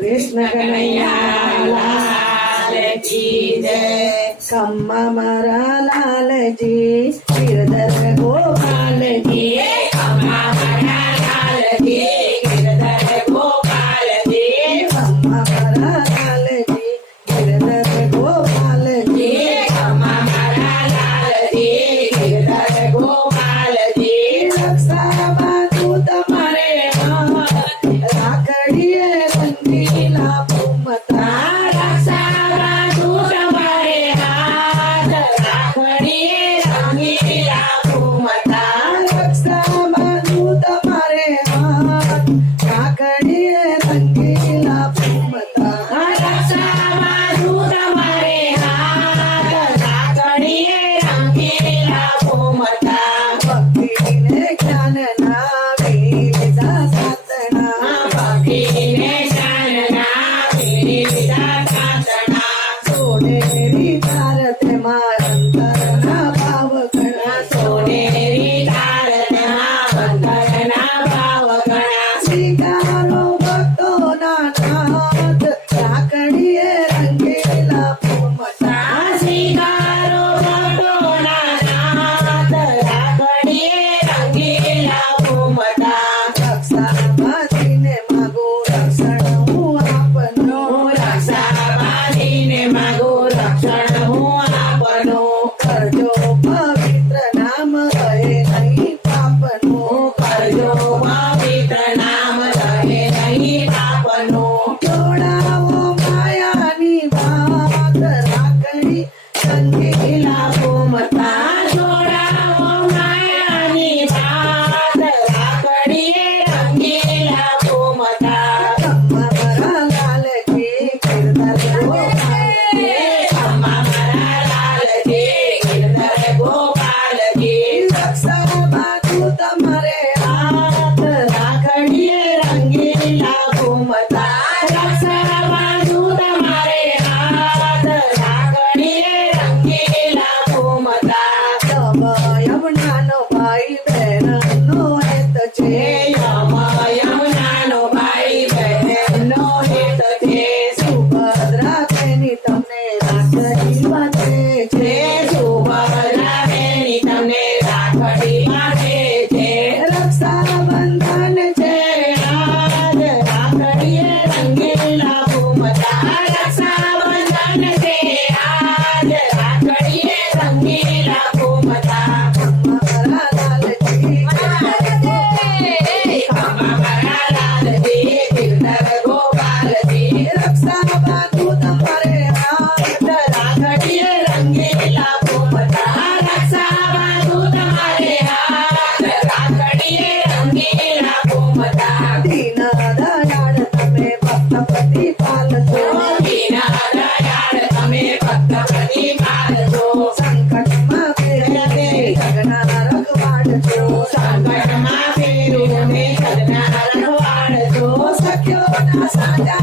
કૃષ્ણ કનૈયા લાલ કી જય. ખમ્મા મારા લાલજી ગિરધર ગોપાલજી. ખમ્મા મારા લાલજી ગિરધર ગોપાલજી. ખમ્મા મારા લાલજી ગિરધર ગોપાલજી. ખમ્મા મારા લાલજી ગિરધર ગોપાલજી. રક્ષામાં તું તમારે રાખડીએ રંગીલા ભૂમતા. રક્ષામાં તું તમારે હાથ રાખડીએ રંગીલા ભૂમતા. રક્ષામાં તું તમારે હાથ રાખડીએ રંગીલા ભૂમતા. રક્ષામાં તું તમારે હાથ રાખડીએ રંગીલા ભૂમતા. ભક્તિને જ્ઞાનના વિવિધા સાધના. ભક્તિને જ્ઞાનના વિવિધા સાધના. સોનેરી તાર તેમાં અંતરના ભાવ ઘણા. સોનેરી તાર તેમાં અંતરના ભાવ ઘણા. સ્વીકારો ભક્તોના નાથ રાખડીએ રંગીલા ભૂમતા. સ્વીકારો ભક્તોના નાથ રાખડીએ રંગીલા ભૂમતા. રક્ષાબાંધીને માગો રક્ષણ હું આપનો. રક્ષાબાંધીને માગો રક્ષણ હું આપનો. કરજો પવિત્ર નામ રહે નહીં પાપનું. કરજો પવિત્ર નામ રહે નહીં પાપનું. જોડાવો માયાની વાત રાખડી રંગીલા ભૂમતા. જોડાવો માયાની વાત રાખડીએ રંગીલા ભૂમતા. ખમ્મા મારા લાલજી ગિરધર ગોપાલજી. ખમ્મા મારા લાલજી ગિરધર ગોપાલજી. રક્ષામાં તું તમારે હાથ રાખડીએ રંગીલા ભૂમતા. રક્ષામાં તું તમારે હાથ રાખડીએ રંગીલા ભૂમતા. યમુનાનો ભાઈ બહેનનો હેત છે. યમુનાનો ભાઈ બહેનનો હેત છે. સુભદ્રા બેની તમને રાખડી બાંધે છે. સુભદ્રા બેની તમને રાખડી બાંધે છે. રક્ષાબંધન છે આજ રાખડીએ રંગીલા ભૂમતા. રક્ષાબંધન છે આજ રાખડીએ રંગીલા ભૂમતા. ખમ્મા મારા લાલજી ખમ્મા મારા લાલજી ગિરધર ગોપાલજી. રક્ષામાં તું તમારે હાથ રાખડીએ રંગીલા ભૂમતા. રક્ષામાં તું તમારે હાથ રાખડીએ રંગીલા ભૂમતા. દીન દયાળ તમે ભક્ત પ્રતિપાલ છો. દીન દયાળ તમે ભક્ત પ્રતિપાલ છો. સંકટમાં ફેરવે જગના રખવાડ છો. સંકટમાં ફેરવે જગના રખવાડ છો. સખ્યોના સાજા